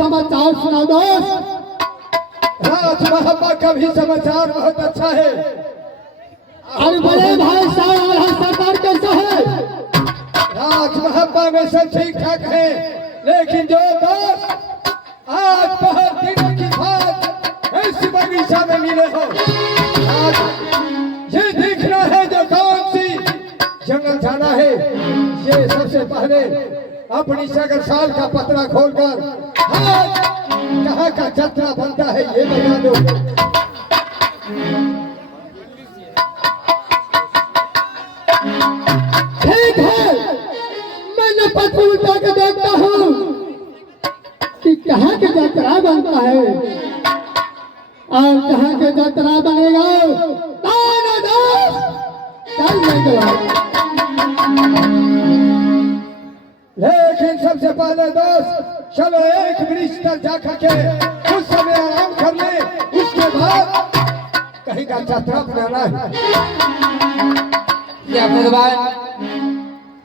समाचार सुना दोस्त। राज महापा का भी समाचार बहुत अच्छा है। और बड़े भाई साहब सरकार कैसा है? राज महापा में सब ठीक ठाक है, लेकिन जो दोस्त आज बहुत दिनों की बात इस बगीचा में मिले हो, आज ये देखना है जो कौन सी जंगल जाना है, ये सबसे पहले अपनी सगर साल का पतरा खोलकर आज कहाँ का जतरा बनता है ये बता दो। ठीक है, मैंने पत्र उठा के देखता हूँ कि कहाँ के जतरा बनता है और कहाँ के जतरा बनेगा। चल लेकिन सबसे पहले दोस्त चलो एक वृक्ष पर जाकर के कुछ समय आराम कर ले, उसके बाद कहीं का यात्रा बनाना है। क्या भगवान,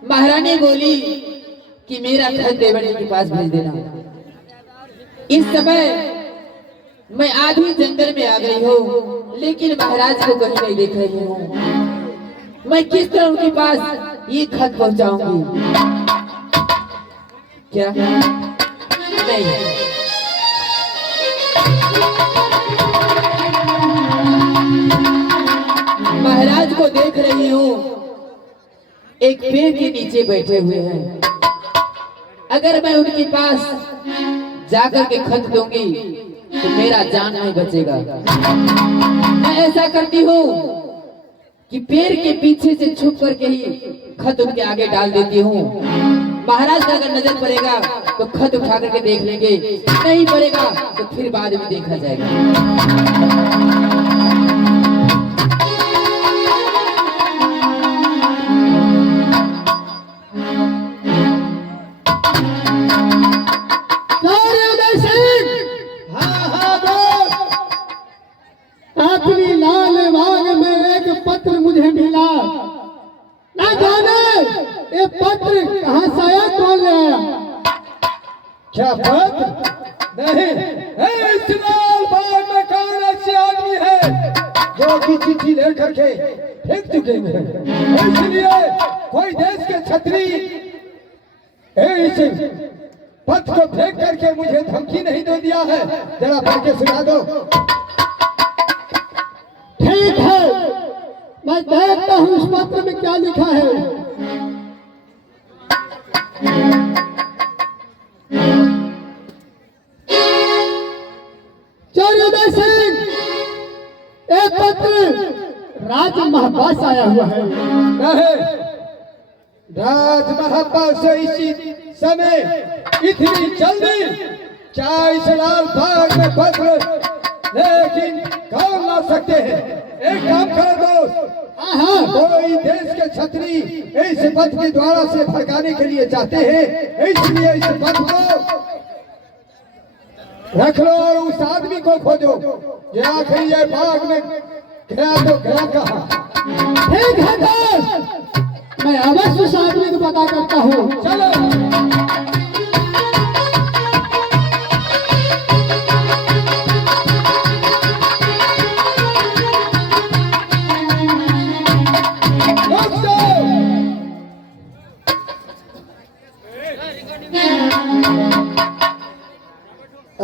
महारानी बोली कि मेरा खत देवड़ी के पास भेज देना। इस समय मैं आधी जंगल में आ गई हूँ, लेकिन महाराज को कहीं नहीं देख रही हूँ। मैं किस तरह उनके पास ये खत पहुँचाऊंगी? क्या नहीं, महाराज को देख रही हूँ, एक पेड़ के नीचे बैठे हुए हैं। अगर मैं उनके पास जाकर के खत दूंगी तो मेरा जान नहीं बचेगा। मैं ऐसा करती हूँ कि पेड़ के पीछे से छुप करके ही खत उनके आगे डाल देती हूँ। महाराज का अगर नजर पड़ेगा तो खत उठा करके देख लेंगे, नहीं पड़ेगा तो फिर बाद में देखा जाएगा। अपनी लाल बाग में एक पत्र मुझे मिला, ना जाने ये पत्र कहाँ से आया, कौन ले आया? क्या पत्र? नहीं, इस लाल बाग में कौन ऐसे आदमी है जो कि चिट्ठी लेकर के फेंक चुके हैं? इसलिए कोई देश के छतरी इस पत्र को फेंक करके मुझे धमकी नहीं दे दिया है। जरा पढ़ के सुना दो। ठीक है, मैं देखता हूँ इस पत्र में क्या लिखा है। चौर्योदय सिंह, एक पत्र राज महापा से आया हुआ है। नहीं, राज महापा से इसी समय इतनी जल्दी क्या इस लाल बाग में पत्र लेकिन कौन ला सकते हैं? एक काम करो दोस्त, कोई देश के छतरी इस पथ के द्वारा से भड़काने के लिए चाहते हैं, इसलिए इस पथ को रख लो और उस आदमी को खोजो। ये आखिरी ये बाग में गया तो गया कहाँ? ठीक है दोस्त, मैं अवश्य उस आदमी को पता करता हूँ। चलो।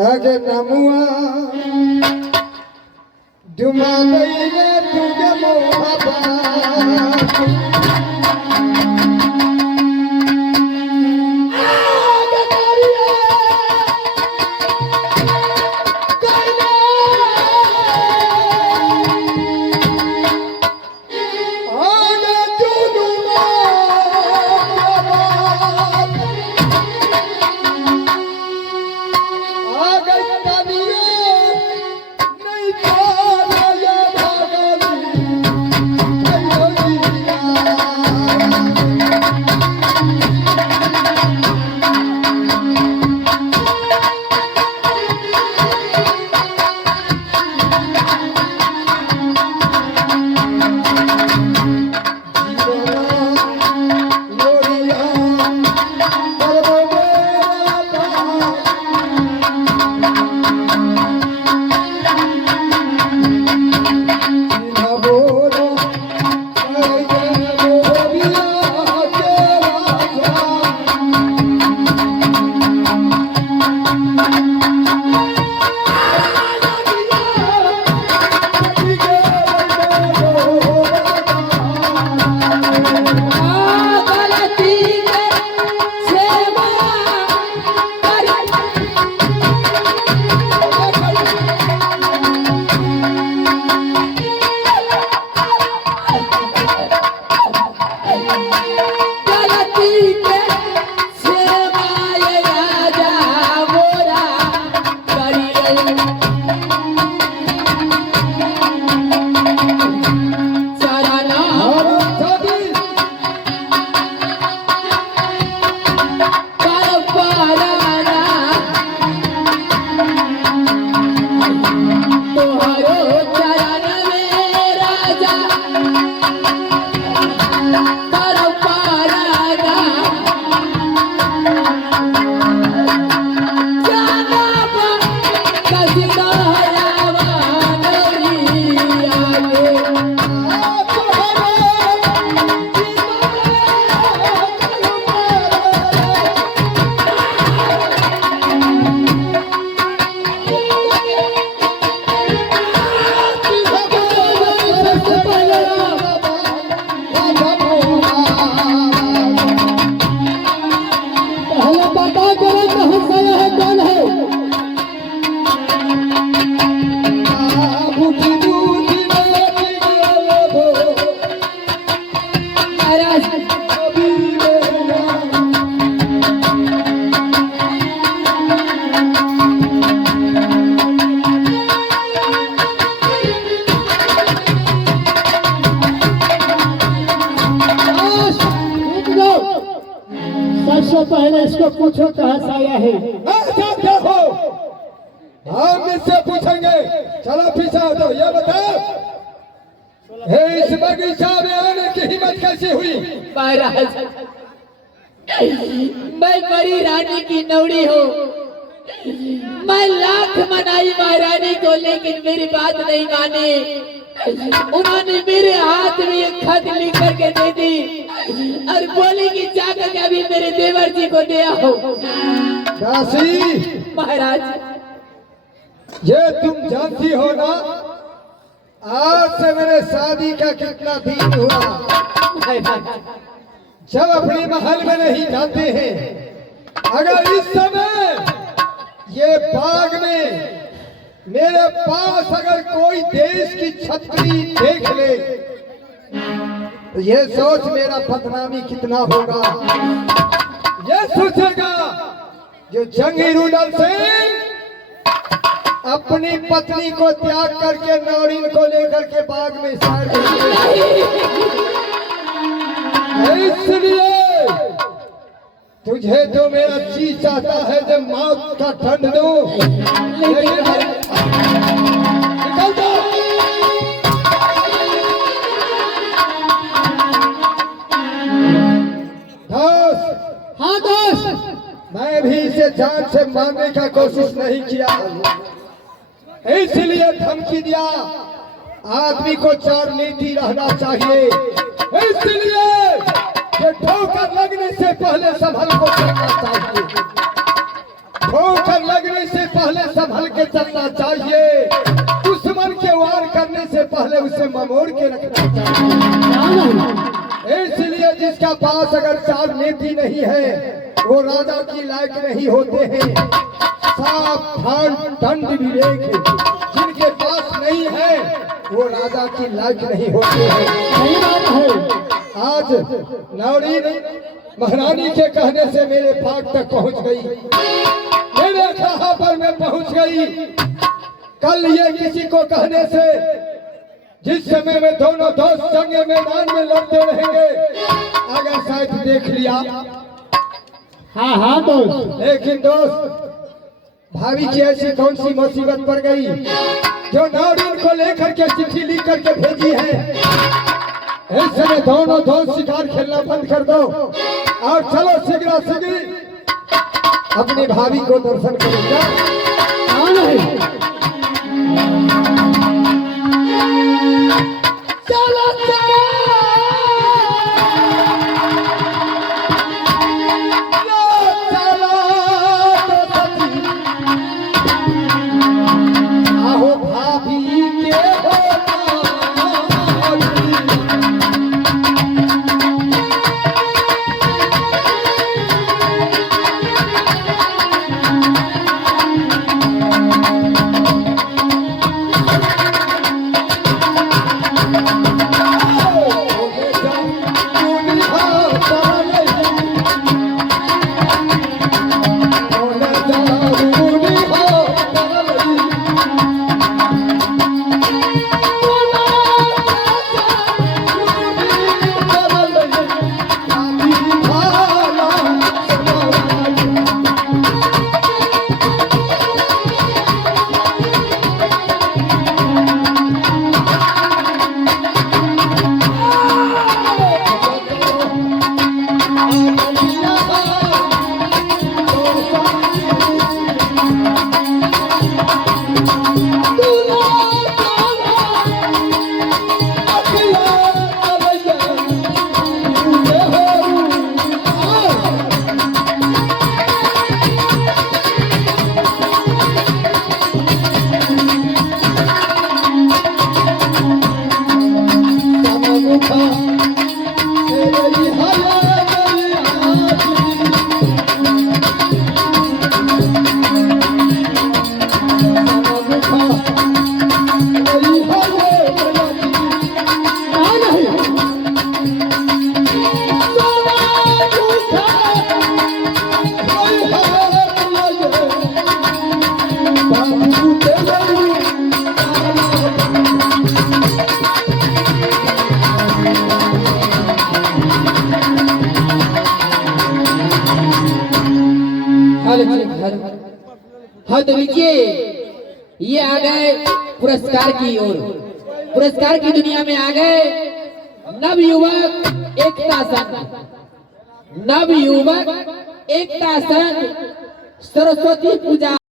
आगे नमुआ डुमा गईले तुझे मोहब्बत, आगे करिए करिए आगे जुनुमा सबसे पहले इसको पूछो कहाँ से आया है। अच्छा क्या हो, हम इससे पूछेंगे। चलो पीछे आओ, तो ये बताओ इस बगीचा में आने की हिम्मत कैसे हुई? महाराज, मैं बड़ी रानी की नौड़ी हूँ। मैं लाख मनाई महारानी को, लेकिन मेरी बात नहीं मानी। उन्होंने मेरे हाथ में एक खत लिख करके दे दी और बोली कि जाकर के अभी मेरे देवर जी को दे आओ। दासी, महाराज, ये तुम जानती हो ना, आज से मेरे शादी का कितना दिन हुआ। जब अपने महल में नहीं जाते हैं, अगर इस समय ये बाग में मेरे पास अगर कोई देश की छतरी देख ले, तो ये सोच मेरा बदनामी कितना होगा। ये सोचेगा जो जंगी रूडल सिंह अपनी पत्नी को त्याग करके नौरीन को लेकर के बाग में साड़ गई। इसलिए तुझे तो मेरा जी चाहता है जब मौत का दंड दूं, लेकिन निकल जाओ। दोस्त, हाँ दोस्त, मैं भी इसे जान से मारने का कोशिश नहीं किया, इसलिए धमकी दिया। आदमी को चार नीति रहना चाहिए, इसलिए कि ठोकर लगने से पहले संभल को चलना चाहिए। ठोकर लगने से पहले संभल के चलना चाहिए। दुश्मन के वार करने से पहले उसे ममोड़ के रखना चाहिए। इसलिए जिसका पास अगर चार नीति नहीं है, वो राजा की लायक नहीं होते हैं। सावधान, दंड, विवेक जिनके पास नहीं है, वो राजा की लायक नहीं होते हैं। सही बात है। आज नौरीन महारानी के कहने से मेरे बाग तक पहुंच गई, मेरे कहा पर मैं पहुंच गई। कल ये किसी को कहने से जिस समय में दोनों दोस्त जंगे मैदान में लड़ते रहेंगे, अगर शायद देख लिया। हाँ हाँ दोस्त, लेकिन दोस्त, भाभी की ऐसी कौन सी मुसीबत पड़ गई जो नौरीन को लेकर के चिट्ठी लिख करके भेजी है। इस समय दोनों दोस्त शिकार खेलना बंद कर दो और चलो शीघ्र शीघ्र अपनी भाभी को दर्शन करेंगे। हाँ नहीं, चलो चलो। आहो भाभी के हो हाँ तो लीजिए, ये आ गए पुरस्कार की ओर। पुरस्कार की दुनिया में आ गए नवयुवक एकता संघ। नवयुवक एकता संघ सरस्वती पूजा